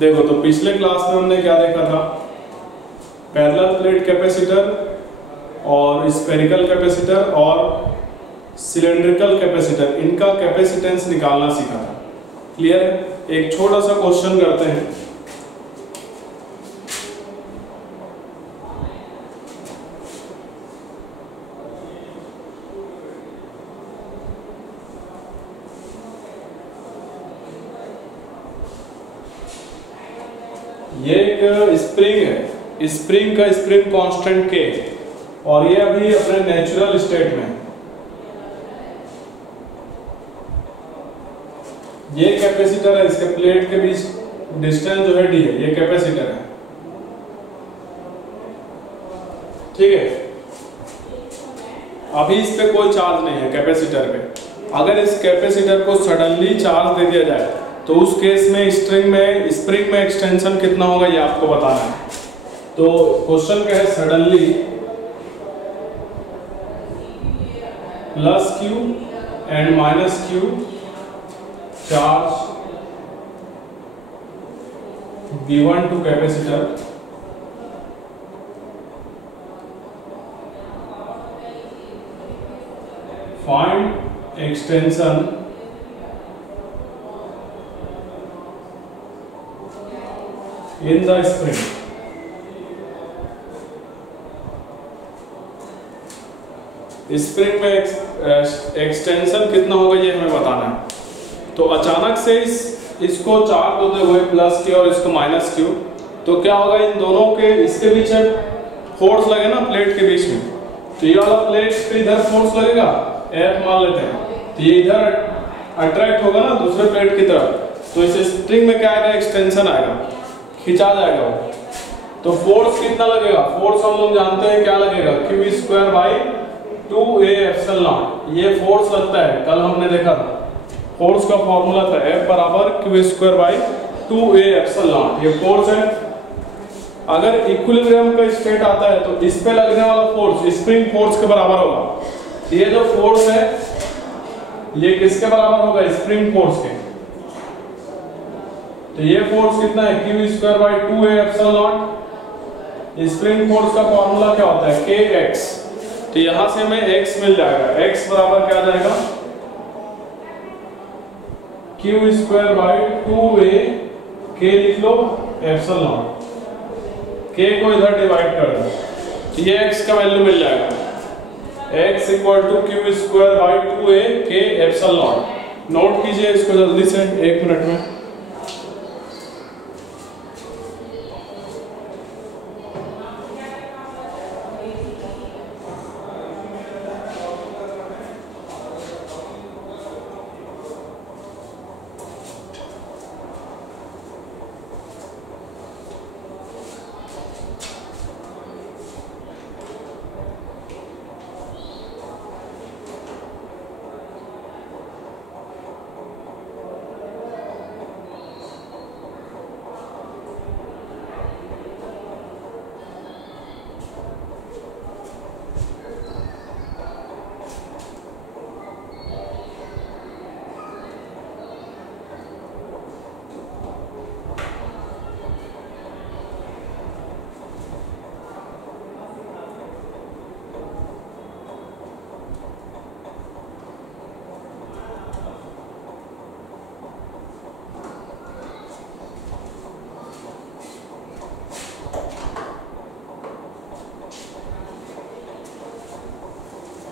देखो तो पिछले क्लास में हमने क्या देखा था, पैरेलल प्लेट कैपेसिटर और स्फेरिकल कैपेसिटर और सिलेंड्रिकल कैपेसिटर, इनका कैपेसिटेंस निकालना सीखा था। क्लियर है? एक छोटा सा क्वेश्चन करते हैं। ये एक स्प्रिंग है, स्प्रिंग का स्प्रिंग कांस्टेंट के, और ये अभी अपने नेचुरल स्टेट में। ये कैपेसिटर है, इसके प्लेट के बीच डिस्टेंस जो है डी है, ये कैपेसिटर है। ठीक है, अभी इस पे कोई चार्ज नहीं है कैपेसिटर पे। अगर इस कैपेसिटर को सडनली चार्ज दे दिया जाए तो उस केस में स्प्रिंग में एक्सटेंशन कितना होगा ये आपको बताना है। तो क्वेश्चन क्या है, suddenly plus Q and minus Q charge given to capacitor find extension in the spring। Spring में एक्सटेंशन कितना होगा ये हमें बताना है। तो अचानक से इसको चार्ज होते हुए प्लस क्यू और इसको माइनस क्यू, तो क्या होगा, इन दोनों के इसके बीच फोर्स लगे ना प्लेट के बीच में, तो ये वाला प्लेट पे इधर फोर्स लगेगा, F मान लेते हैं, तो ये इधर अट्रैक्ट होगा ना दूसरे प्लेट की तरफ, तो इस स्प्रिंग में क्या आएगा, एक्सटेंशन आएगा, खिंचा जाएगा वो। तो फोर्स कितना लगेगा, फोर्स हम लोग जानते हैं क्या लगेगा, Q square by 2a epsilon not. ये फोर्स लगता है, कल हमने देखा था फोर्स का फॉर्मूला था F बराबर Q square by 2a epsilon not. ये फोर्स है। अगर इक्विलिब्रियम का स्टेट आता है तो इस पे लगने वाला फोर्स स्प्रिंग फोर्स के बराबर होगा। ये जो फोर्स है ये किसके बराबर होगा, स्प्रिंग फोर्स के। तो ये फोर्स कितना है, Q square by 2a epsilon not. Spring force का फॉर्मूला क्या होता है, kx। तो यहां से हमें x मिल जाएगा, x बराबर क्या आ जाएगा, Q square by 2a, k लिख लो एप्सिलॉन नॉट, k को इधर डिवाइड कर दो, तो ये x का वैल्यू मिल जाएगा, x equal to Q square by 2a k epsilon naught. Note कीजिए इसको जल्दी से 1 मिनट में।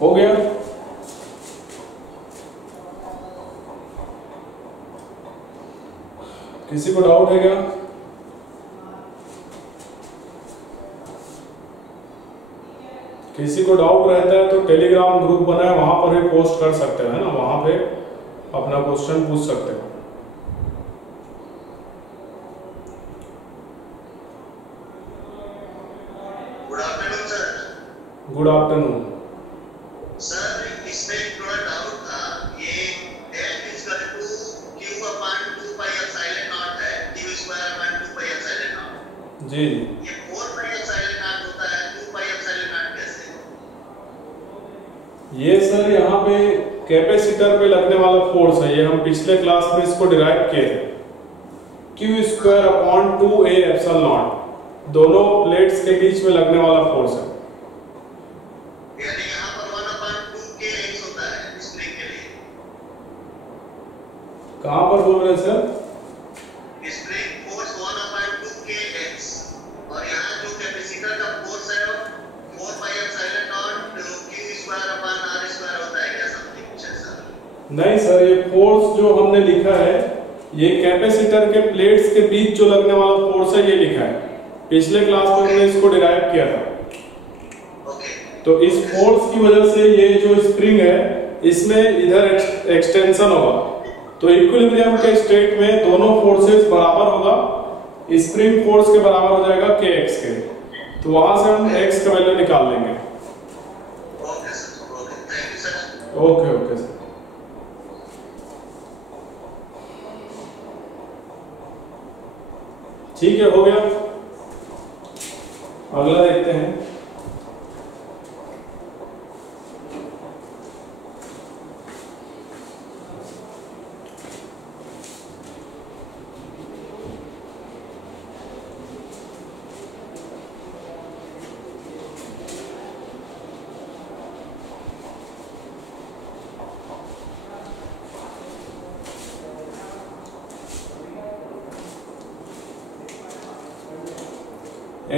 हो गया? किसी को डाउट है क्या? किसी को डाउट रहता है तो टेलीग्राम ग्रुप बना है, वहां पर भी पोस्ट कर सकते हैं ना, वहां पे अपना क्वेश्चन पूछ सकते हैं। Good afternoon sir. Good afternoon sir, इसमें थोड़ा डाउट था, ये F is equal to Q upon 2 pi epsilon naught है, Q square upon 2 pi epsilon naught। जी, ये 4 pi epsilon naught होता है, 2 pi epsilon naught कैसे? ये सर यहाँ पे कैपेसिटर पे लगने वाला फोर्स है, ये हम पिछले क्लास में इसको डिराइव किए थे। Q square upon 2a epsilon not दोनों प्लेट्स के बीच में लगने वाला फोर्स है। यानी यहाँ पर 1/2kx होता है स्प्रिंग के लिए। कहाँ पर बोल रहे हैं सर? स्प्रिंग फोर्स 1/2kx और यहाँ जो कैपेसिटर का फोर्स है 4πε0 q square upon r square होता है क्या समथिंग कुछ ऐसा? नहीं सर, ये फोर्स जो हमने लिखा है ये कैपेसिटर के प्लेट्स के बीच जो लगने वाला फोर्स है ये लिखा है। पिछले क्लास में हमने इसको डिराइव किया था। तो इस फोर्स की वजह से ये जो स्प्रिंग है इसमें इधर एक्सटेंशन होगा, तो इक्विलिब्रियम के स्टेट में दोनों फोर्सेस बराबर होगा, स्प्रिंग फोर्स के बराबर हो जाएगा kx के, तो वहां से हम x का वैल्यू निकाल लेंगे। Okay okay sir. ठीक है, हो गया। अगला देखते हैं।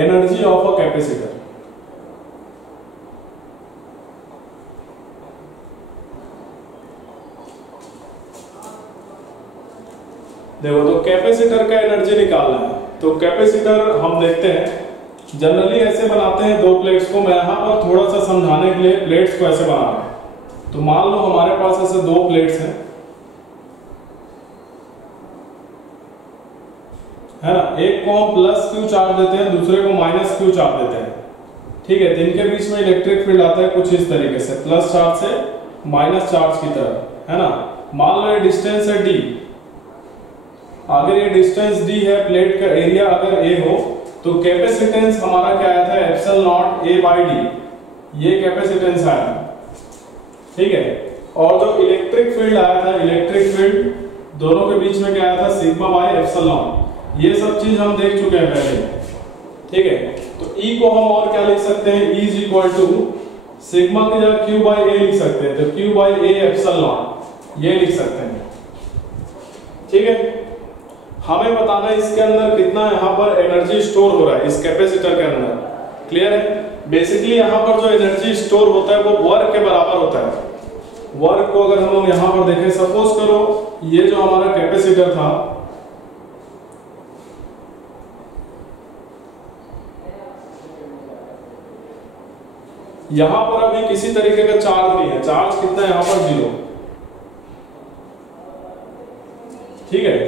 Energy of a capacitor. देखो, तो कैपेसिटर का एनर्जी निकालना है, तो कैपेसिटर हम देखते हैं जनरली ऐसे बनाते हैं दो प्लेट्स को। मैं यहां पर थोड़ा सा समझाने के लिए प्लेट्स को ऐसे बना रहा हूं। तो मान लो हमारे पास ऐसे दो प्लेट्स हैं, है ना। एक को हम प्लस क्यू चार्ज देते हैं, दूसरे को माइनस क्यू चार्ज देते हैं, ठीक है। इनके बीच में इलेक्ट्रिक फील्ड आता है कुछ इस तरीके से, प्लस चार्ज से माइनस चार्ज की तरफ, है ना। मान लो ये डिस्टेंस है d, अगर ये डिस्टेंस d है, प्लेट का एरिया अगर a हो, तो कैपेसिटेंस हमारा क्या आया था epsilon not a by d, ये कैपेसिटेंस आया, ठीक है। और जो इलेक्ट्रिक फील्ड आया था, इलेक्ट्रिक फील्ड दोनों के बीच में क्या आया था सिग्मा बाई एप्सिलॉन नॉट, ये सब चीज हम देख चुके हैं पहले, ठीक है। तो E को हम और क्या लिख सकते हैं, E is equal to sigma की जगह Q बाई A लिख सकते हैं, तो Q by A epsilon not ये लिख सकते हैं, ठीक है। हमें बताना है इसके अंदर कितना यहाँ पर एनर्जी स्टोर हो रहा है इस कैपेसिटर के अंदर, क्लियर है। बेसिकली यहाँ पर जो एनर्जी स्टोर होता है वो वर्क के बराबर होता है। वर्क को अगर हम लोग यहाँ पर देखें, सपोज करो ये जो हमारा कैपेसिटर था, यहां पर अभी किसी तरीके का चार्ज नहीं है, चार्ज कितना है यहाँ पर 0, ठीक है।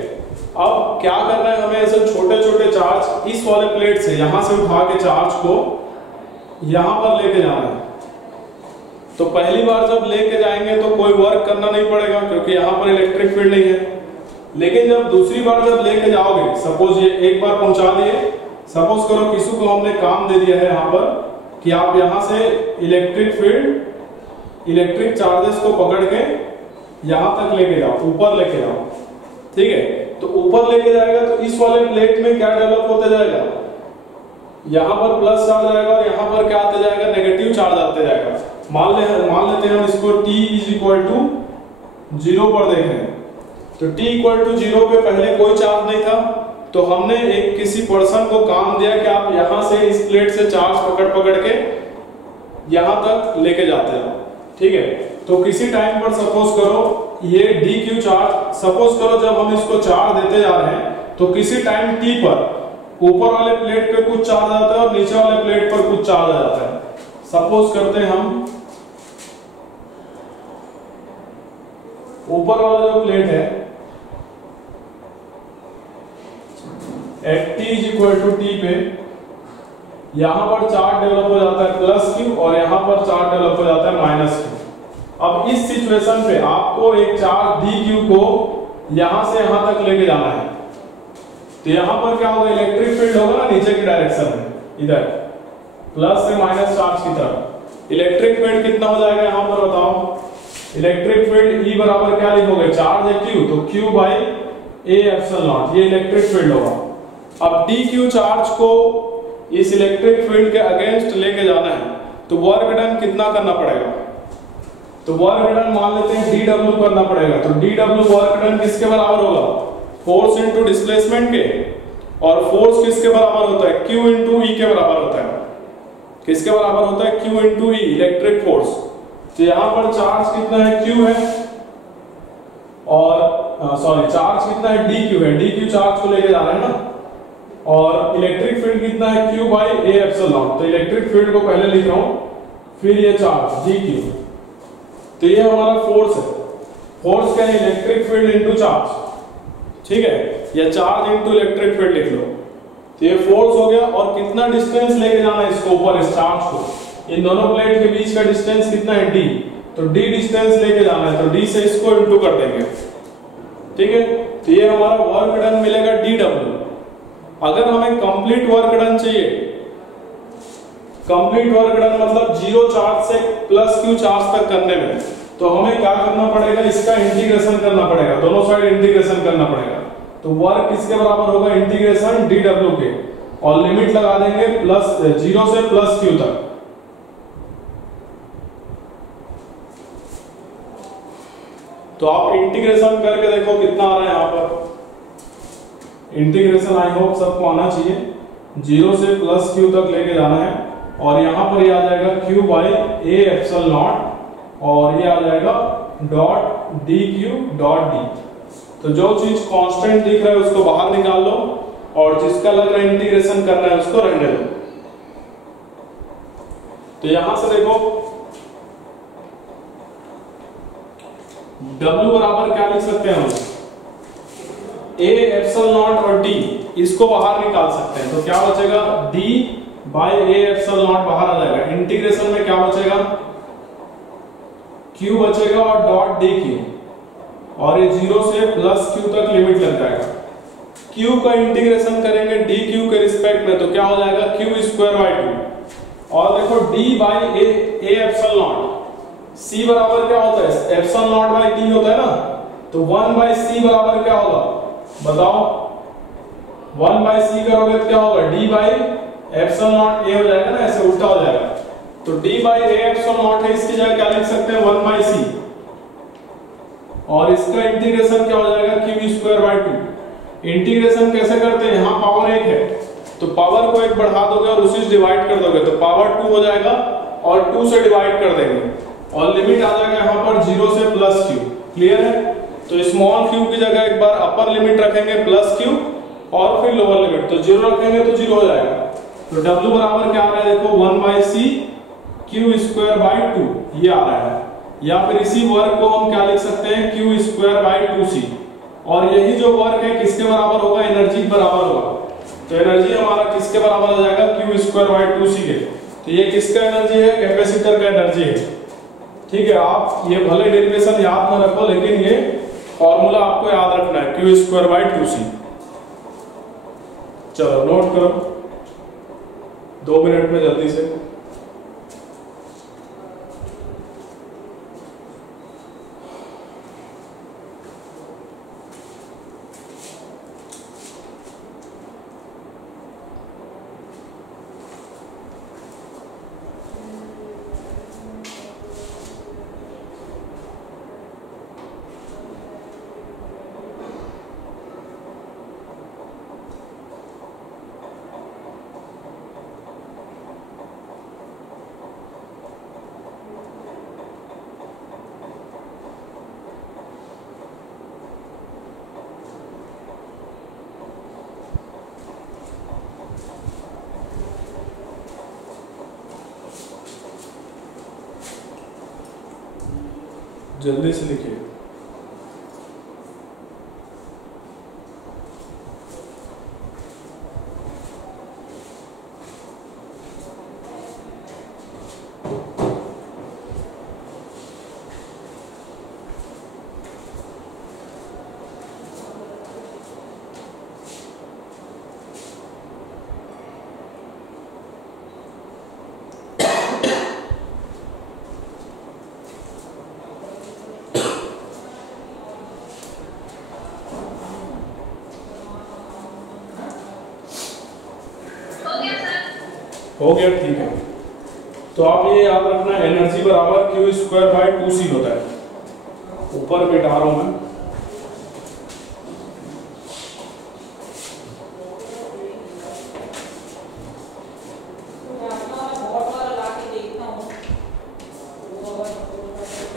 अब क्या करना है हमें, ऐसे छोटे छोटे चार्ज इस वाले प्लेट से यहां से उठा के चार्ज को यहां पर लेके जाना है। तो पहली बार जब लेके जाएंगे तो कोई वर्क करना नहीं पड़ेगा क्योंकि यहां पर इलेक्ट्रिक फील्ड नहीं है। लेकिन जब दूसरी बार जब लेके जाओगे, सपोज ये एक बार पहुंचा दिए, सपोज करो किसी को हमने काम दे दिया है यहाँ पर कि आप यहां से इलेक्ट्रिक फील्ड, इलेक्ट्रिक चार्जेस को पकड़ के यहां तक लेके जाओ, ऊपर लेके जाओ, ठीक है। तो ऊपर लेके जाएगा तो इस वाले प्लेट में क्या डेवलप होते जाएगा, यहां पर प्लस चार्ज आएगा और यहां पर क्या आते जाएगा, नेगेटिव चार्ज आते जाएगा। मान लेते हैं हम इसको t इज इक्वल टू 0 पर देखें, तो t इक्वल टू 0 पे पहले कोई चार्ज नहीं था, तो हमने एक किसी पर्सन को काम दिया कि आप यहां से इस प्लेट से चार्ज पकड़ के यहां तक लेके जाते हैं, ठीक है। तो किसी टाइम पर सपोज करो ये dq चार्ज, सपोज करो जब हम इसको चार्ज देते जा रहे हैं तो किसी टाइम t पर ऊपर वाले प्लेट पे कुछ चार्ज आता है और नीचे वाले प्लेट पर कुछ चार्ज आ जाता है। सपोज करते हैं हम ऊपर वाला जो प्लेट है at t is equal to t पे यहां पर चार्ज डेवलप हो जाता है प्लस q और यहां पर चार्ज डेवलप हो जाता है माइनस q। अब इस सिचुएशन पे आपको एक चार्ज dq को यहां से यहां तक लेके जाना है, तो यहां पर क्या होगा, इलेक्ट्रिक फील्ड होगा ना नीचे की डायरेक्शन में, इधर प्लस से माइनस चार्ज की तरफ। इलेक्ट्रिक फील्ड कितना हो जाएगा यहां पर बताओ, इलेक्ट्रिक फील्ड E बराबर क्या लिखोगे, चार्ज है q, तो q by A epsilon not, ये इलेक्ट्रिक फील्ड होगा। अब डी क्यू चार्ज को इस इलेक्ट्रिक फील्ड के अगेंस्ट लेके जाना है, तो वर्क डन कितना करना पड़ेगा? तो वर्क डन मान लेते हैं डी डब्ल्यू करना पड़ेगा। तो डी डब्ल्यू वर्क डन किसके बराबर होगा? फोर्स इनटू डिस्प्लेसमेंट के, और फोर्स किसके बराबर होता है? क्यू इनटू ई के बराबर होता है। किसके बराबर होता है? क्यू इनटू ई, इलेक्ट्रिक फोर्स। तो यहां पर चार्ज कितना है? क्यू है, और चार्ज कितना है? डी क्यू है। डी क्यू चार्ज को लेके जा रहे हैं ना, और इलेक्ट्रिक फील्ड कितना है? Q by A epsilon not. तो इलेक्ट्रिक फील्ड को पहले लिख रहा हूं, फिर ये चार्ज डी क्यू। तो ये हमारा फोर्स है। फोर्स क्या है? इलेक्ट्रिक फील्ड इनटू चार्ज, ठीक है, या चार्ज इनटू इलेक्ट्रिक फील्ड लिख लो। तो ये फोर्स हो गया, और कितना डिस्टेंस लेके जाना है इसको ऊपर, इस चार्ज को? इन दोनों प्लेट के बीच का डिस्टेंस कितना है? डी। तो डी डिस्टेंस लेके जाना है, तो डी से इसको इनटू कर देंगे, ठीक है। तो ये हमारा वर्क डन मिलेगा डी डब्ल्यू। अगर हमें कंप्लीट वर्क डन चाहिए, कंप्लीट वर्क डन मतलब जीरो चार्ज से प्लस क्यू चार्ज तक करने में, तो हमें क्या करना पड़ेगा? इसका इंटीग्रेशन करना पड़ेगा, दोनों साइड इंटीग्रेशन करना पड़ेगा। तो वर्क किसके बराबर होगा? इंटीग्रेशन डी डब्ल्यू के, और लिमिट लगा देंगे प्लस जीरो से प्लस क्यू तक। तो आप इंटीग्रेशन करके देखो कितना आ रहा है। यहां पर इंटीग्रेशन आई होप सबको आना चाहिए, जीरो से प्लस क्यू तक लेके जाना है, और यहां पर ये आ जाएगा Q by A epsilon not, और ये आ जाएगा dot D Q dot D. तो जो चीज कांस्टेंट दिख रहा है उसको बाहर निकाल लो, और जिसका लग रहा है इंटीग्रेशन करना है उसको रहने दो। तो यहां से देखो W बराबर क्या लिख सकते हैं हम? A एप्सिलॉन नॉट और D, इसको बाहर निकाल सकते हैं। तो क्या बचेगा? D by A epsilon not बाहर आ जाएगा। इंटीग्रेशन में क्या बचेगा? Q बचेगा और डॉट डी क्यू, और ये जीरो से प्लस क्यू तक लिमिट लग जाएगा। Q का इंटीग्रेशन करेंगे डी क्यू के रिस्पेक्ट में, तो क्या हो जाएगा? क्यू स्क्वायर बाई 2, और देखो D by A epsilon not, C बराबर क्या होता है? एप्सिलॉन नॉट बाई टी होता है ना, तो 1 बाई सी बराबर क्या होगा? बताओ, 1 बाई सी करोगे तो क्या होगा? D by epsilon not a हो जाएगा ना, ऐसे उल्टा हो जाएगा। तो D by A epsilon not है, इसकी जगह क्या लिख सकते हैं? 1 बाई सी, और इसका इंटीग्रेशन क्या हो जाएगा? Q square by 2। इंटीग्रेशन कैसे करते हैं? यहाँ पावर 1 है, तो पावर को 1 बढ़ा दोगे और उसी से डिवाइड कर दोगे, तो पावर 2 हो जाएगा, और 2 से डिवाइड कर देंगे, और लिमिट आ जाएगा यहाँ पर जीरो से प्लस क्यू। क्लियर है? तो स्मॉल क्यू की जगह एक बार अपर लिमिट रखेंगे प्लस क्यू, और फिर लोअर लिमिट, तो जीरो रखेंगे तो जीरो हो जाएगा। तो W बराबर क्या आ रहा है? देखो 1 by C Q square by 2, ये आ रहा है। या फिर इसी वर्क को हम क्या लिख सकते हैं? क्यू स्क्वायर बाई 2c, और यही जो वर्क है किसके बराबर होगा? एनर्जी बराबर होगा। तो एनर्जी हमारा किसके बराबर आ जाएगा? क्यू स्क्वायर बाई 2c के। तो ये किसका एनर्जी है? कैपेसिटर का एनर्जी है, ठीक है। आप ये भले डेरिवेशन याद ना रखो, लेकिन ये फॉर्मूला आपको याद रखना है, क्यू स्क्वायर बाई 2c। चलो नोट करो 2 मिनट में जल्दी से। जल्दी से लिखिए। हो गया, ठीक है। तो आप ये याद रखना, एनर्जी बराबर Q²/2C होता है। ऊपर बिठा रहा हूं मैं।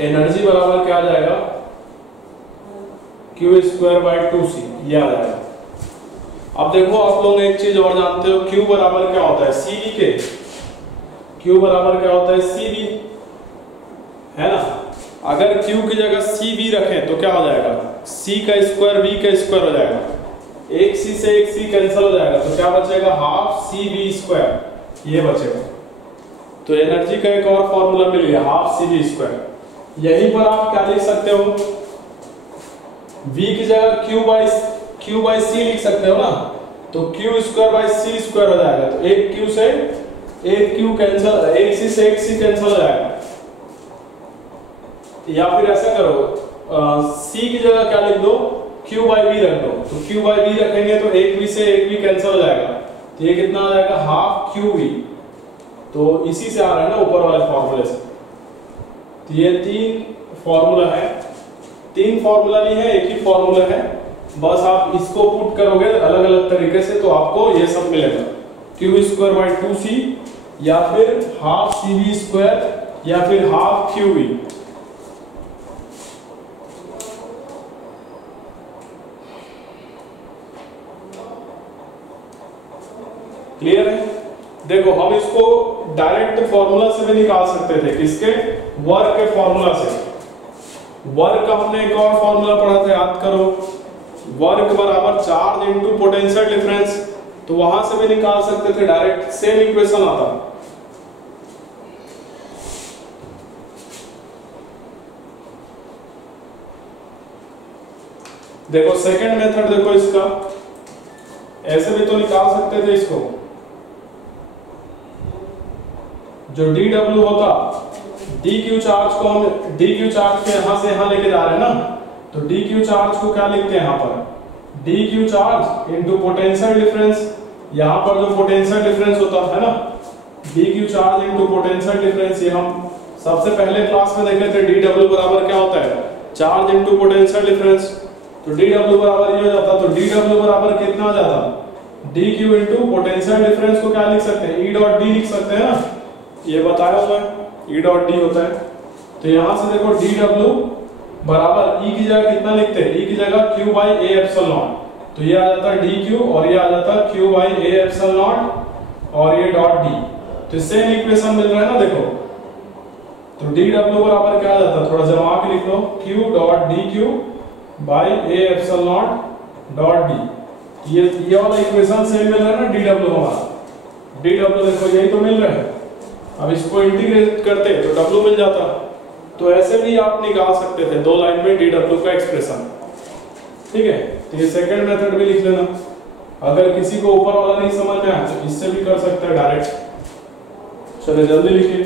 एनर्जी बराबर क्या आ जाएगा, Q²/2C, ये आ जाएगा। अब देखो आप लोग एक चीज और जानते हो, Q बराबर क्या होता है, CV के। Q बराबर क्या होता है, CV, है ना। अगर Q की जगह CV रखें तो क्या हो जाएगा, C का स्क्वायर V का स्क्वायर हो जाएगा, एक C से एक C कैंसिल हो जाएगा, तो क्या बचेगा, ½ CV², ये बचेगा। तो एनर्जी का एक और फॉर्मूला मिल गया, ½ CV²। यहीं पर आप क्या लिख सकते हो, V की जगह Q/C लिख सकते हो ना, तो Q²/C² हो जाएगा। तो एक Q से एक Q कैंसिल, एक C से एक C कैंसिल हो जाएगा। या फिर ऐसा करो, C की जगह क्या लिख दो, Q/V रख दो। तो Q/V रखेंगे तो एक V से एक V कैंसिल हो जाएगा, तो ये कितना आ जाएगा, ½ QV। तो इसी से आ रहा है ना ऊपर वाले फॉर्मूले से। तो ये 3 फॉर्मूला है, 3 फॉर्मूला नहीं है, एक ही फॉर्मूला है। बस आप इसको पुट करोगे अलग अलग तरीके से तो आपको ये सब मिलेगा, Q²/2C या फिर ½ CV² या फिर ½ QV। क्लियर है। देखो हम इसको डायरेक्ट फॉर्मूला से भी निकाल सकते थे, किसके, वर्क के फॉर्मूला से। वर्क का हमने एक और फॉर्मूला पढ़ा था, याद करो, वर्क बराबर चार्ज इनटू पोटेंशियल डिफरेंस। तो वहां से भी निकाल सकते थे डायरेक्ट, सेम इक्वेशन आता। देखो सेकंड मेथड देखो इसका, ऐसे भी तो निकाल सकते थे इसको। जो dW होता, dQ चार्ज को हम dQ चार्ज के यहां से यहां लेके जा रहे हैं ना, तो dQ चार्ज को क्या लिखते हैं यहां पर, dQ charge into potential difference. यहां पर जो पोटेंशियल डिफरेंस होता है ना, dQ charge into potential difference, ये हम सबसे पहले क्लास में देखे थे। dW बराबर क्या होता है, चार्ज इनटू पोटेंशियल डिफरेंस। तो dW बराबर ये हो जाता, तो dW बराबर कितना आ जाता, dQ इनटू पोटेंशियल डिफरेंस को क्या लिख सकते हैं, E.D लिख सकते हैं ना, ये बताया हुआ है, E.D होता है। तो यहां से देखो dW बराबर E की जगह कितना लिखते हैं, E की जगह Q/A∈0। तो ये आ जाता है dQ और ये आ जाता है Q/A∈0 और ये .D। तो सेम इक्वेशन मिल रहा है ना, देखो। तो dW बराबर क्या आ जाता है, थोड़ा जमा के लिख लो, Q.dQ/A∈0.D। ये वाला इक्वेशन सेम मिल रहा है ना, dW हमारा। dW देखो यही तो मिल रहा है। अब इसको इंटीग्रेट करते तो W मिल जाता। तो ऐसे भी आप निकाल सकते थे 2 लाइन में dW का एक्सप्रेशन, ठीक है। तो ये सेकंड मेथड भी लिख लेना। अगर किसी को ऊपर वाला नहीं समझ में आया तो इससे भी कर सकते हैं डायरेक्ट। चलिए जल्दी लिखिए।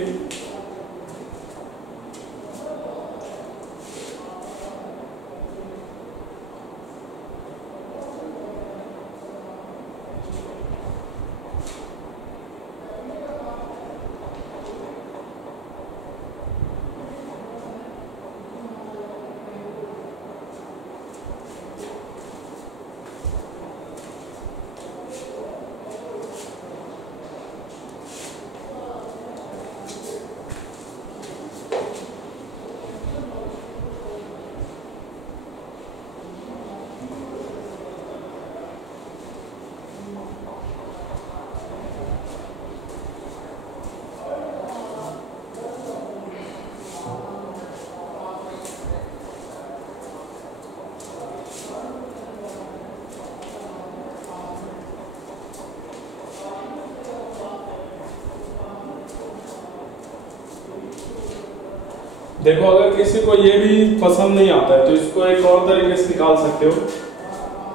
देखो अगर किसी को ये भी पसंद नहीं आता है तो इसको एक और तरीके से निकाल सकते हो।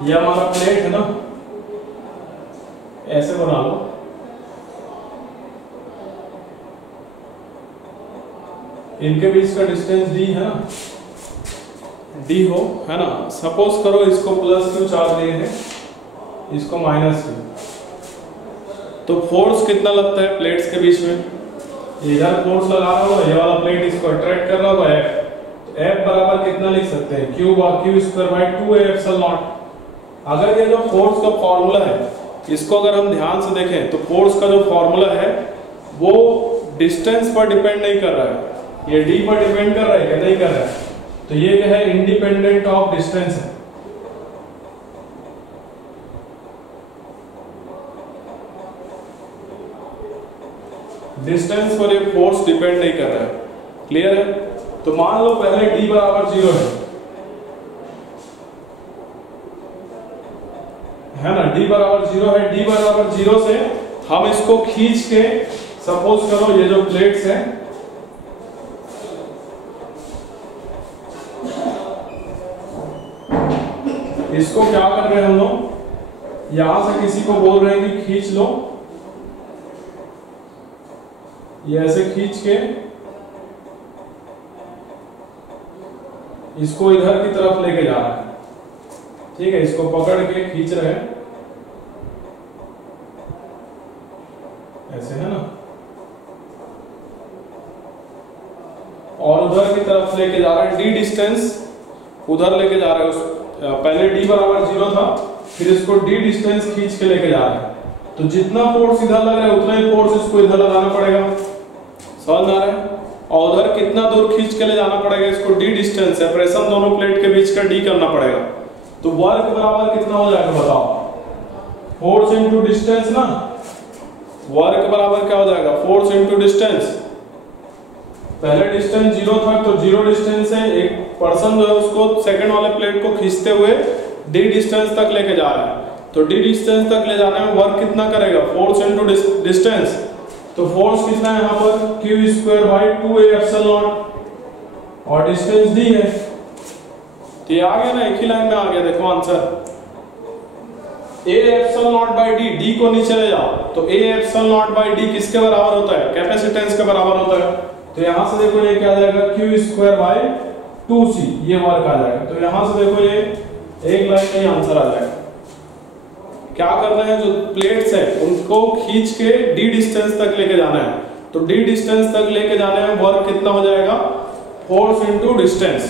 ये हमारा प्लेट है ना, ऐसे बना लो। इनके बीच का डिस्टेंस d है ना, d हो, है ना। सपोज करो इसको +Q चार्ज लिए हैं, इसको -Q। तो फोर्स कितना लगता है प्लेट्स के बीच में? इधर फोर्स लगा रहा होगा, ये वाला प्लेट इसको अट्रैक्ट कर रहा होगा F, तो F बराबर कितना लिख सकते हैं? Q square by 2A epsilon not. अगर ये जो फोर्स का फॉर्मूला है इसको अगर हम ध्यान से देखें तो फोर्स का जो फॉर्मूला है वो डिस्टेंस पर डिपेंड नहीं कर रहा है, ये d पर डिपेंड कर रहा है क्या? नहीं कर रहा है। तो ये क्या है? इंडिपेंडेंट ऑफ डिस्टेंस है। डिस्टेंस पर ये फोर्स डिपेंड नहीं कर रहा है। क्लियर है? तो मान लो पहले d बराबर 0 है ना, d बराबर 0 है। d बराबर 0 से हम इसको खींच के, सपोज करो ये जो प्लेट्स हैं इसको क्या कर रहे हैं हम लोग, यहां से किसी को बोल रहे हैं कि खींच लो, ये ऐसे खींच के इसको इधर की तरफ लेके जा रहा है। ठीक है, इसको पकड़ के खींच रहे हैं ऐसे, है ना, और उधर की तरफ लेके जा रहा है। d डिस्टेंस उधर लेके जा रहा है, पहले d बराबर 0 था, फिर इसको d डिस्टेंस खींच के लेके जा रहा है। तो जितना फोर्स इधर लग रहा है उतना ही फोर्स इसको इधर लगाना पड़ेगा। समझ आ रहा है? और उधर कितना दूर खींच के ले जाना पड़ेगा इसको? d डिस्टेंस, सेपरेशन दोनों प्लेट के बीच का d करना पड़ेगा। तो वर्क बराबर कितना हो जाएगा बताओ? फोर्स इंटू डिस्टेंस ना। वर्क बराबर क्या हो जाएगा? Force into distance. पहले डिस्टेंस 0 था तो 0 डिस्टेंस से एक पर्सन जो है उसको सेकंड वाले प्लेट को खींचते हुए d डिस्टेंस तक लेके जा रहा है। तो d डिस्टेंस तक ले जाने में वर्क कितना करेगा? Force into distance. तो फोर्स कितना है यहाँ पर? Q square by 2A epsilon not, और डिस्टेंस d है। तो ये आ गया ना, एक ही लाइन में आ गया। देखो answer A epsilon not by d, d को नीचे ले जाओ तो A epsilon not by d किसके बराबर होता है? कैपेसिटेंस के बराबर होता है। तो यहां से देखो ये क्या आ जाएगा? Q स्क्वायर बाई 2C, ये वर्क आ जाएगा। तो यहां से देखो ये एक लाइन में आंसर आ जाएगा। क्या करना है? जो प्लेट्स है उनको खींच के d डिस्टेंस तक लेके जाना है। तो d डिस्टेंस तक लेके जाने में वर्क कितना हो जाएगा? Force into distance.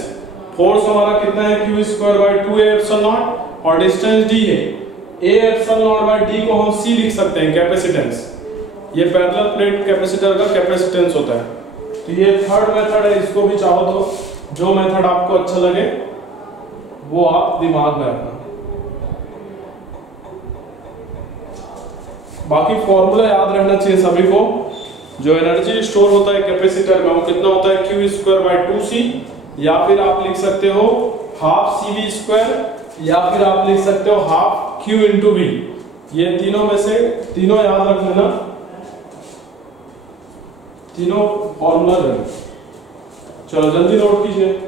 फोर्स हमारा कितना है? Q square by 2A epsilon not, और डिस्टेंस d है। A epsilon not by d को हम C लिख सकते हैं, कैपेसिटेंस। ये पैरेलल प्लेट कैपेसिटर का कैपेसिटेंस होता है। तो ये थर्ड मेथड है, इसको भी चाहो तो जो मेथड आपको अच्छा लगे वो आप दिमाग में रखना। बाकी फॉर्मूला याद रहना चाहिए सभी को। जो एनर्जी स्टोर होता है कैपेसिटर में वो कितना होता है? Q स्क्वायर बाई 2C, या फिर आप लिख सकते हो हाफ CV स्क्वायर, या फिर आप लिख सकते हो हाफ Q इंटू V। ये तीनों में से तीनों याद रख लेना, तीनों फॉर्मूला है। चलो जल्दी नोट कीजिए।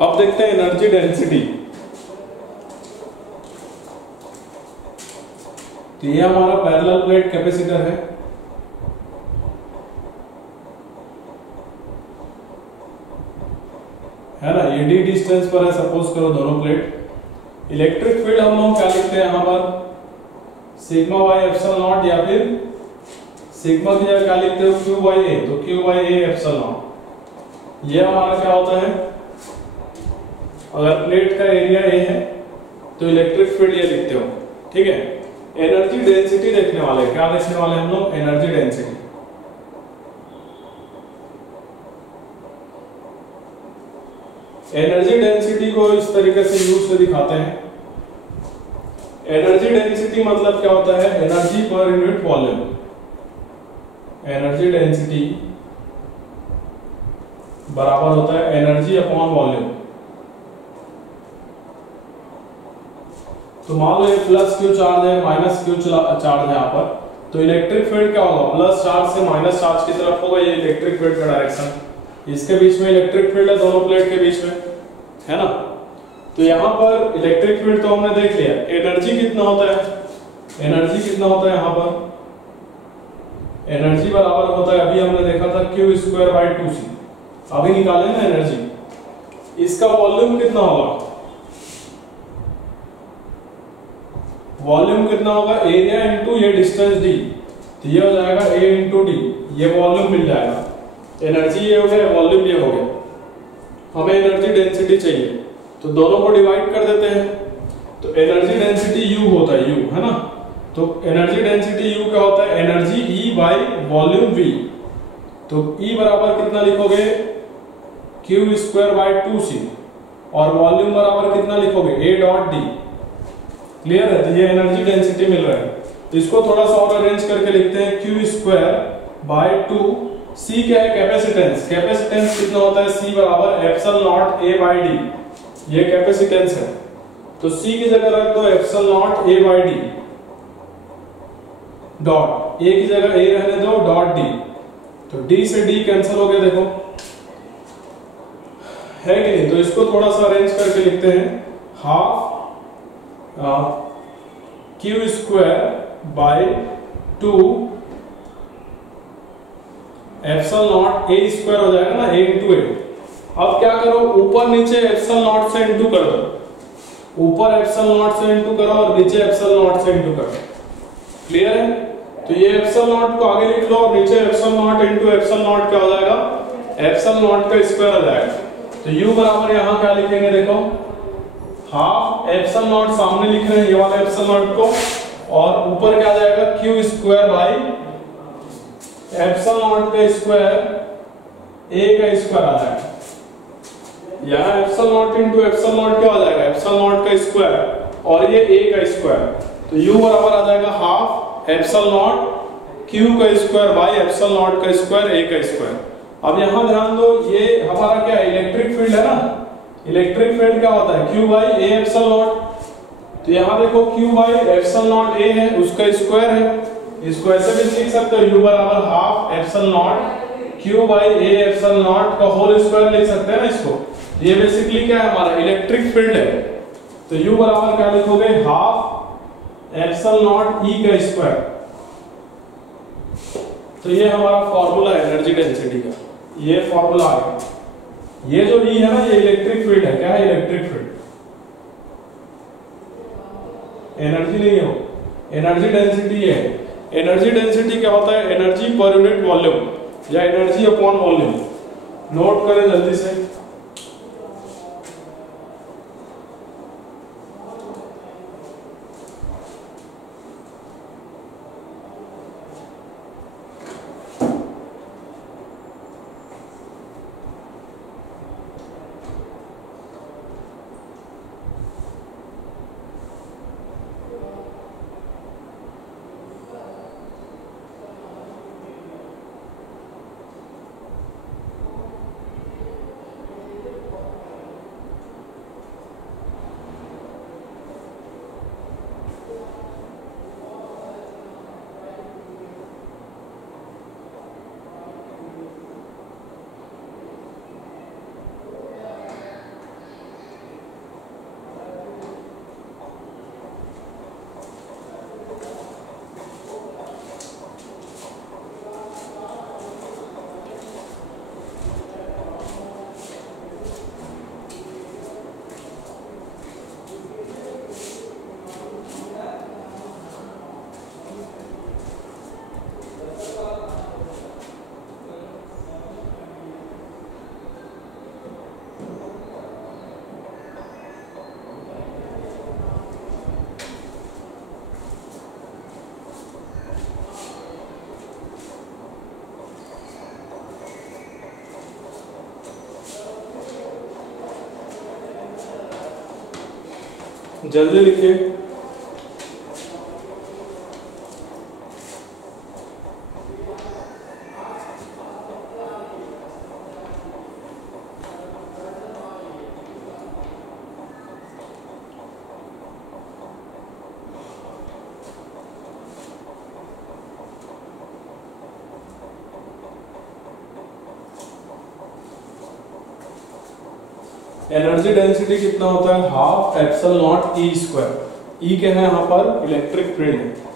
अब देखते हैं एनर्जी डेंसिटी। तो ये हमारा पैरेलल प्लेट कैपेसिटर है ना, ये डी डिस्टेंस पर है सपोज करो दोनों प्लेट। इलेक्ट्रिक फील्ड हम लोग क्या लिखते हैं यहाँ पर, सिग्मा बाई एप्सिलॉन नॉट, या फिर सिग्मा की जगह क्या लिखते हो, क्यू बाई ए, तो Q by A epsilon not. ये हमारा क्या होता है, अगर प्लेट का एरिया ए है तो इलेक्ट्रिक फील्ड ये लिखते हो, ठीक है। एनर्जी डेंसिटी देखने वाले, क्या देखने वाले हम लोग, एनर्जी डेंसिटी। एनर्जी डेंसिटी को इस तरीके से यूज से दिखाते हैं। एनर्जी डेंसिटी मतलब क्या होता है, energy per unit volume. Energy density बराबर होता है एनर्जी अपॉन वॉल्यूम। तो मान लो ये प्लस क्यू चार्ज है, माइनस क्यू चार्ज है यहाँ पर, तो इलेक्ट्रिक फील्ड क्या होगा, प्लस चार्ज से माइनस चार्ज की तरफ होगा, ये इलेक्ट्रिक फील्ड का डायरेक्शन। इसके बीच में इलेक्ट्रिक फील्ड है दोनों प्लेट के बीच में, है ना। तो यहाँ पर इलेक्ट्रिक फील्ड तो हमने देख लिया। एनर्जी कितना होता है, एनर्जी कितना होता है यहाँ पर, एनर्जी बराबर होता है, अभी हमने देखा था क्यू स्क्वायर बाई 2c, अभी निकाले ना एनर्जी। इसका वॉल्यूम कितना होगा, वॉल्यूम कितना होगा, एरिया इंटू ये डिस्टेंस डी, तो ये हो जाएगा ए इंटू डी, ये वॉल्यूम मिल जाएगा। एनर्जी ये हो गया, वॉल्यूम ये हो गया। हमें एनर्जी डेंसिटी चाहिए, तो दोनों को डिवाइड कर देते हैं, तो एनर्जी डेंसिटी यू होता है, यू है ना। तो एनर्जी डेंसिटी यू क्या होता है, energy E by volume we. तो ई बराबर कितना लिखोगे, क्यू स्क्वायर बाई 2c, और वॉल्यूम बराबर कितना लिखोगे, ए डॉट डी। क्लियर है, तो ये एनर्जी डेंसिटी मिल रहा है। तो इसको थोड़ा सा और अरेंज करके लिखते हैं, क्यू स्क्वायर बाई 2, सी क्या है, कैपेसिटेंस। कैपेसिटेंस कितना होता है, सी बराबर epsilon not a by D, ये कैपेसिटेंस है। तो सी की जगह रख दो epsilon not a by D, dot A की जगह ए रहने दो, डॉट डी। तो डी से डी कैंसिल हो गया, देखो है कि नहीं। तो इसको थोड़ा सा अरेंज करके लिखते हैं, half Q square by 2 epsilon not a square हो जाएगा ना, ए इंटू ए। अब क्या करो, ऊपर नीचे एप्सिलॉन नॉट से इंटू कर दो, ऊपर एप्सिलॉन नॉट से इंटू करो और नीचे एप्सिलॉन नॉट से इंटू करो। क्लियर है। तो ये एप्सिलॉन नॉट को आगे लिख लो और नीचे epsilon not into epsilon not क्या हो जाएगा, एप्सिलॉन नॉट का स्क्वायर हो जाएगा। तो u बराबर यहाँ क्या लिखेंगे, देखो हाफ एप्सिलॉन नॉट सामने लिख रहे हैं, ये वाला एप्सिलॉन नॉट को, और ऊपर क्या जाएगा, Q square by epsilon not का स्क्वायर, a का स्क्वायर आ जाएगा। यहाँ epsilon not into epsilon not क्या हो जाएगा, एप्सिलॉन नॉट का स्क्वायर, और ये a का स्क्वायर। तो u बराबर आ जाएगा हाफ एप्सिलॉन नॉट q का स्क्वायर बाई एप्सिलॉन नॉट का स्क्वायर, a का स्क्वायर। अब यहाँ ध्यान दो, ये हमारा क्या है, इलेक्ट्रिक फील्ड है ना। इलेक्ट्रिक फील्ड क्या होता है, q by a epsilon not. तो यहाँ देखो q by epsilon not a है, उसका स्क्वायर है, इसको ऐसे भी लिख सकते हो, u बराबर half epsilon not q by a epsilon not का होल स्क्वायर लिख सकते हैं ना इसको। ये बेसिकली क्या है, हमारा इलेक्ट्रिक फील्ड है। तो u बराबर क्या लिखोगे, हाफ एप्सिलॉन नॉट e का स्क्वायर। तो ये हमारा फॉर्मूला है एनर्जी डेंसिटी का, ये फॉर्मूला आ गया। ये जो E है ना, ये इलेक्ट्रिक फील्ड है। क्या है, इलेक्ट्रिक फील्ड, एनर्जी नहीं हो, एनर्जी डेंसिटी है। एनर्जी डेंसिटी क्या होता है, एनर्जी पर यूनिट वॉल्यूम या एनर्जी अपॉन वॉल्यूम। नोट करें जल्दी से। जल्दी लिखिए। एनर्जी डेंसिटी कितना होता है? Half epsilon not E square. E क्या है यहाँ पर? इलेक्ट्रिक फील्ड है।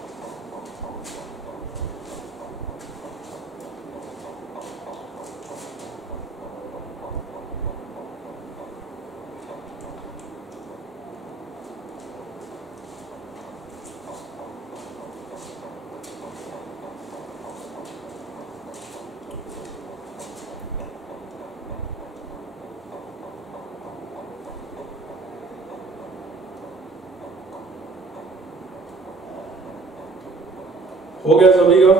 हो गया सभी का?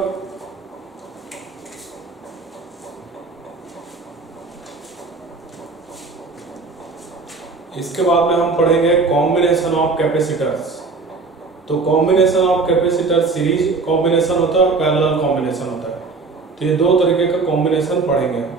इसके बाद में हम पढ़ेंगे कॉम्बिनेशन ऑफ कैपेसिटर्स। तो combination of capacitor series combination होता है और पैरेलल कॉम्बिनेशन होता है। तो ये दो तरीके का कॉम्बिनेशन पढ़ेंगे हम।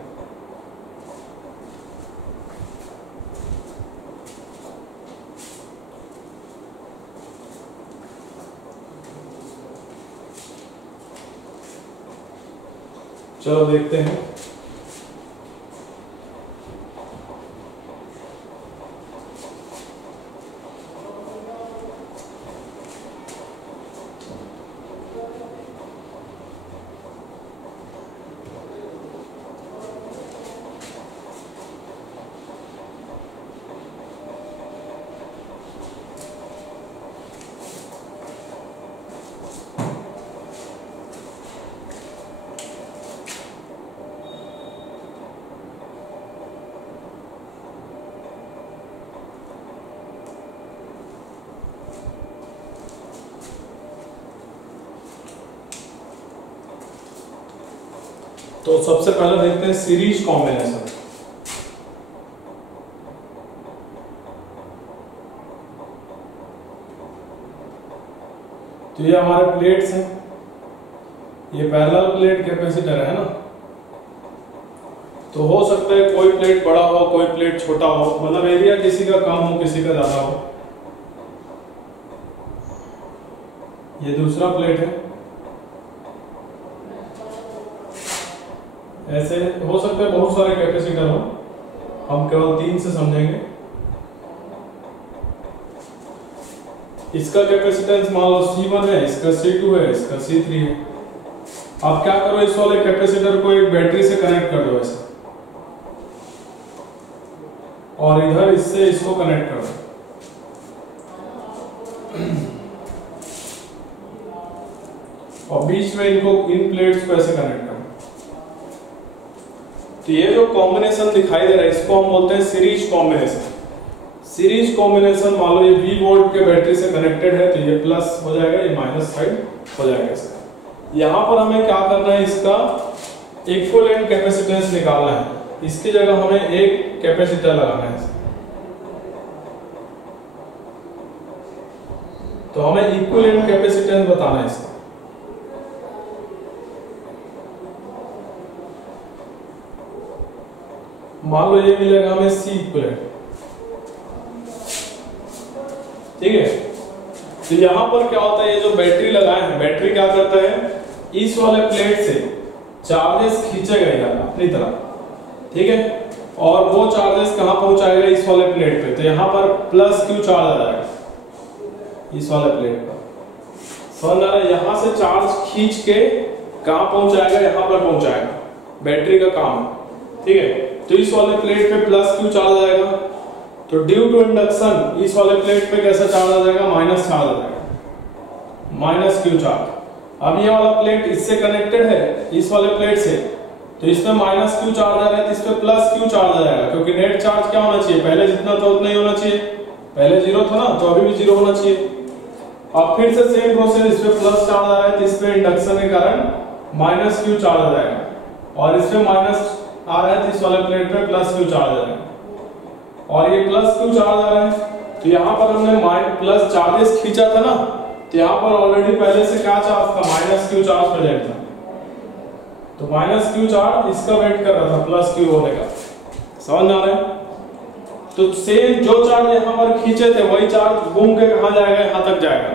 चलो देखते हैं। तो सबसे पहले देखते हैं सीरीज कॉम्बिनेशन। तो ये हमारे प्लेट्स हैं, ये पैरेलल प्लेट कैपेसिटर है ना। तो हो सकता है कोई प्लेट बड़ा हो कोई प्लेट छोटा हो, मतलब एरिया किसी का कम हो किसी का ज्यादा हो। ये दूसरा प्लेट है, ऐसे हो सकता है बहुत सारे कैपेसिटर हो, हम केवल 3 से समझेंगे। इसका कैपेसिटेंस मान लो C1 है, इसका C2 है, इसका C3 है। आप क्या करो, इस वाले कैपेसिटर को एक बैटरी से कनेक्ट कर दो ऐसे, और इधर इससे इसको कनेक्ट कर दो। और बीच में इनको इन प्लेट्स को ऐसे कनेक्ट करो। तो ये जो कॉम्बिनेशन दिखाई दे रहा है इसको हम बोलते हैं सीरीज कॉम्बिनेशन। सीरीज कॉम्बिनेशन मान लो ये V वोल्ट के बैटरी से कनेक्टेड है, तो ये प्लस हो जाएगा, ये माइनस साइड हो जाएगा इसका। यहाँ पर हमें क्या करना है, इसका इक्विवेलेंट कैपेसिटेंस निकालना है। इसकी जगह हमें एक कैपेसिटर लगाना है। तो हमें इक्विवेलेंट कैपेसिटेंस बताना है इसका। मान लो ये मिलेगा हमें C इक्विवेलेंट, ठीक है। तो यहां पर क्या होता है, ये जो बैटरी लगाए हैं, बैटरी क्या करता है, इस वाले प्लेट से चार्जेस खींचेगा यार अपनी तरफ, ठीक है। और वो चार्जेस कहां पहुंचाएगा, इस वाले प्लेट पे। तो यहां पर प्लस Q चार्ज आ जाएगा इस वाले प्लेट पर। समझ आ रहा है, यहां से चार्ज खींच के कहां पहुंचाएगा, यहां पर पहुंचाएगा, बैटरी का काम है, ठीक है। तो इस वाले प्लेट पे प्लस Q चार्ज आएगा, तो ड्यू टू इंडक्शन इस वाले प्लेट पे कैसा चार्ज आ जाएगा, माइनस चार्ज आ जाएगा, माइनस Q चार्ज। अब ये वाला प्लेट इससे कनेक्टेड है, इस वाले प्लेट से, तो इसमें माइनस Q चार्ज आ रहा है, तो इस पे प्लस Q चार्ज आ जाएगा, क्योंकि नेट चार्ज क्या होना चाहिए, पहले जितना था उतना ही होना चाहिए। पहले 0 था ना, तो अभी भी 0 होना चाहिए। अब फिर से सेम प्रोसेस, इस पे प्लस चार्ज आ रहा है, तो इस पे इंडक्शन के कारण माइनस Q चार्ज आ जाएगा, और इस पे माइनस आ रहा है, तो इस वाले प्लेट पे प्लस Q चार्ज आ जाएगा। और ये प्लस Q चार्ज आ रहा है, तो यहाँ पर हमने प्लस चार्जेस खींचा था ना, तो यहाँ पर ऑलरेडी पहले से क्या चार्ज था, माइनस क्यू चार्ज प्रेजेंट था, तो माइनस क्यू चार्ज इसका वेट कर रहा था प्लस क्यू होने का। समझ में आ रहा है? तो सेम जो चार्ज यहाँ पर खींचे थे वही चार्ज घूम के कहाँ जाएगा, यहाँ तक जाएगा।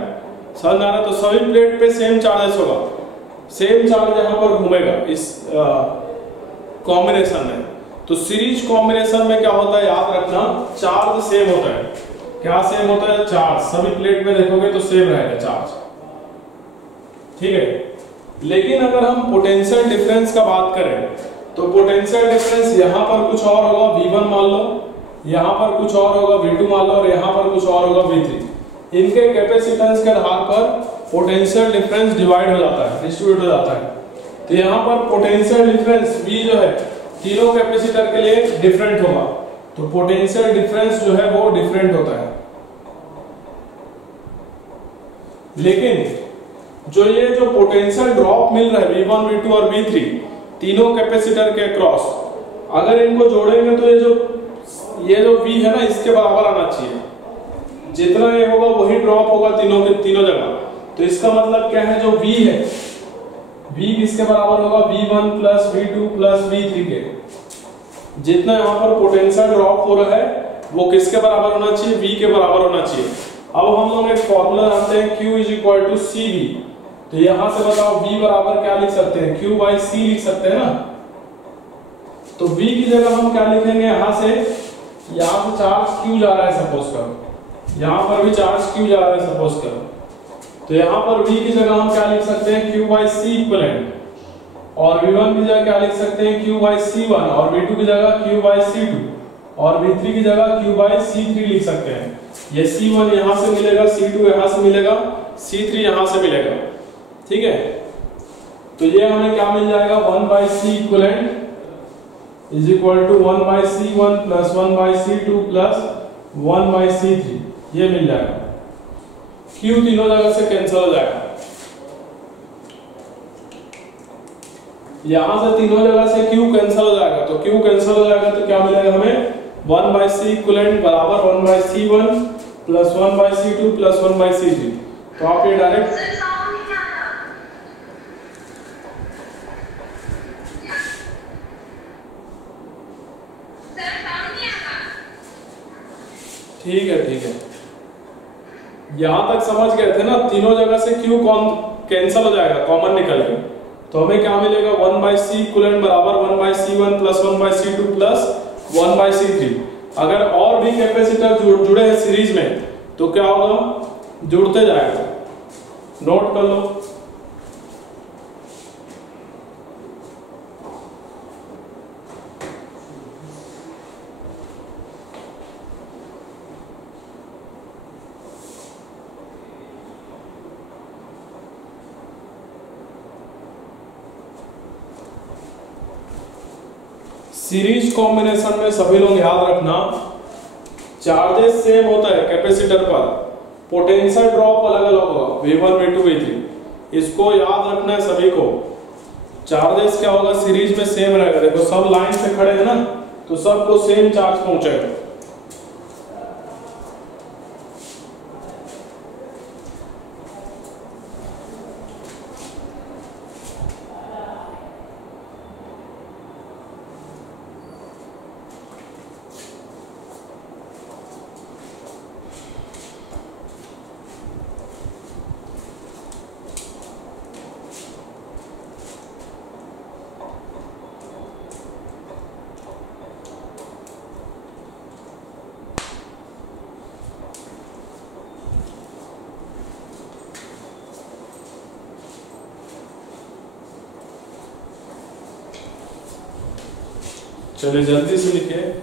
समझ में आ रहा है? तो सभी प्लेट पे सेम चार्जेस होगा, सेम चार्ज यहाँ पर घूमेगा इस कॉम्बिनेशन में। तो सीरीज कॉम्बिनेशन में क्या होता है याद रखना, चार्ज सेम होता है। क्या सेम होता है? चार्ज। सभी प्लेट में देखोगे तो सेम रहेगा चार्ज, ठीक है। लेकिन अगर हम पोटेंशियल डिफरेंस का बात करें तो पोटेंशियल डिफरेंस यहाँ पर कुछ और होगा V1 मान लो, यहाँ पर कुछ और होगा V2 मान लो, और यहाँ पर कुछ और होगा V3। इनके कैपेसिटेंस के आधार पर पोटेंशियल डिफरेंस डिवाइड हो जाता है, डिस्ट्रीब्यूट हो जाता है। तो यहाँ पर पोटेंशियल डिफरेंस V जो है तीनों कैपेसिटर के लिए डिफरेंट होगा, तो पोटेंशियल डिफरेंस जो है वो डिफरेंट होता है। लेकिन जो पोटेंशियल ड्रॉप मिल रहा है V1, V2 और V3 तीनों कैपेसिटर के अक्रॉस, अगर इनको जोड़ेंगे तो ये जो V है ना इसके बराबर आना चाहिए। जितना ये होगा वही ड्रॉप होगा तीनों जगह। तो इसका मतलब क्या है, जो V है V किसके बराबर होगा, V1 plus V2 plus V3 के। जितना यहाँ पर पोटेंशियल ड्रॉप हो रहा है वो किसके बराबर होना चाहिए, V के बराबर होना चाहिए। अब हम लोग एक फॉर्मूला जानते हैं Q is equal to CV। तो यहां से बताओ V बराबर क्या लिख सकते हैं, Q बाई C लिख सकते हैं ना। तो V की जगह हम क्या लिखेंगे, यहां से चार्ज Q जा रहा है सपोज करो, यहां पर भी चार्ज Q जा रहा है सपोज करो, तो यहां पर V की जगह हम क्या लिख सकते हैं, Q बाई C इक्विवेलेंट, और V1 की जगह क्या लिख सकते हैं, Q बाई C1, और V2 की जगह Q बाई C2, और V3 की जगह Q बाई C3 लिख सकते हैं। ये C1 यहां से मिलेगा, C2 यहां से मिलेगा, C3 यहां से मिलेगा, ठीक है। तो ये हमें क्या मिल जाएगा, 1 by C equivalent is equal to 1 by C1 plus 1 by C2 plus 1 by C3, ये मिल जाएगा। Q तीनों जगह से कैंसिल हो जाएगा, यहां से तीनों जगह से Q कैंसिल हो जाएगा, तो Q कैंसिल हो जाएगा तो क्या मिलेगा हमें, 1 बाई C इक्विवेलेंट बराबर 1 by C1 plus 1 by C2 plus 1 by C3। तो आप ये डायरेक्ट ठीक है, यहां तक समझ गए थे ना, तीनों जगह से Q कैंसिल हो जाएगा, कॉमन निकल गया। तो हमें क्या मिलेगा, 1 बाई C इक्विवेलेंट बराबर 1 by C1 plus 1 by C2 plus 1 by C3। अगर और भी कैपेसिटर जुड़े हैं सीरीज में तो क्या होगा, जुड़ते जाएगा, नोट कर लो। सीरीज कॉम्बिनेशन में सभी लोग याद रखना, चार्जेस सेम होता है कैपेसिटर पर, पोटेंशियल ड्रॉप अलग अलग होगा, V1, V2, V3। इसको याद रखना है सभी को। चार्जेस क्या होगा, सीरीज में सेम रहेगा। देखो सब लाइन से खड़े हैं ना, तो सबको सेम चार्ज पहुंचेगा। चलिए जल्दी से लिखिए।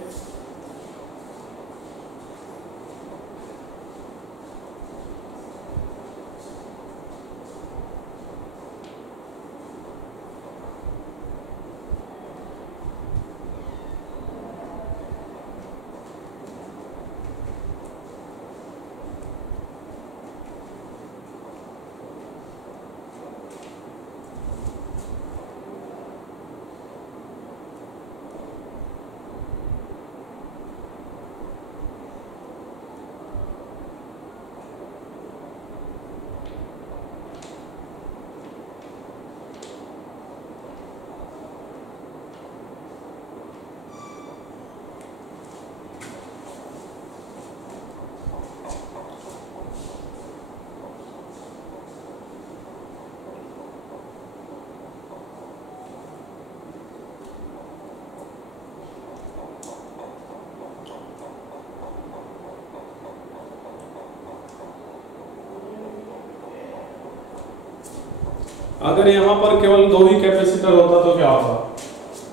अगर यहाँ पर केवल 2 ही कैपेसिटर होता तो क्या होता,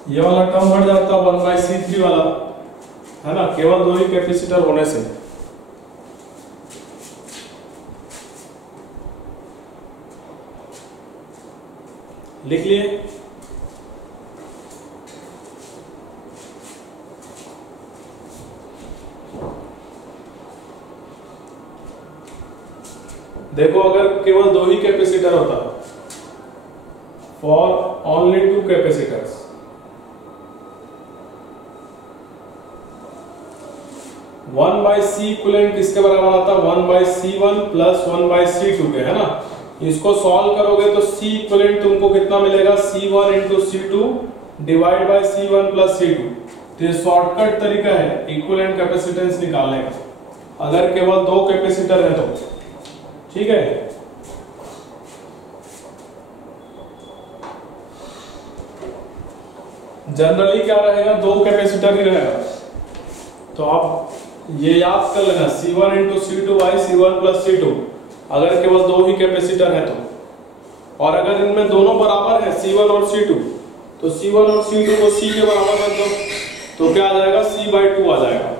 ये वाला टर्म बढ़ जाता 1/C3 वाला, है ना, केवल 2 ही कैपेसिटर होने से। लिख लिए। देखो अगर केवल 2 ही कैपेसिटर होता, for only 2 capacitors, one by C equivalent किसके बराबर आता, 1/C1 प्लस 1/C2 के, है ना। इसको सॉल्व करोगे तो सी इक्विवेलेंट तुमको कितना मिलेगा, C1 into C2 divide by C1 plus C2। तो ये शॉर्टकट तरीका है इक्विवेलेंट कैपेसिटेंस निकालने का, अगर केवल 2 कैपेसिटर है तो, ठीक है। जनरली क्या रहेगा, 2 कैपेसिटर ही रहेगा, तो आप ये याद कर लेना, C1 into C2 by C1 plus C2, अगर केवल 2 ही कैपेसिटर है तो। और अगर इनमें दोनों बराबर है C1 और C2, तो C1 और C2 को C के बराबर रख दो, तो क्या आ जाएगा, C/2 आ जाएगा।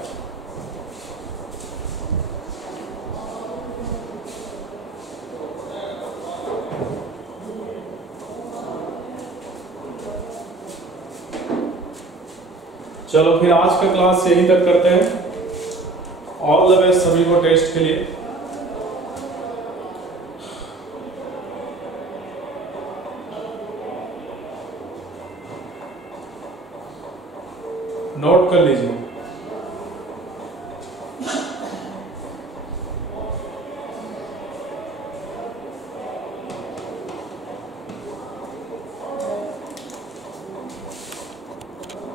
चलो फिर आज का क्लास यहीं तक करते हैं। ऑल द बेस्ट सभी को टेस्ट के लिए। नोट कर लीजिए।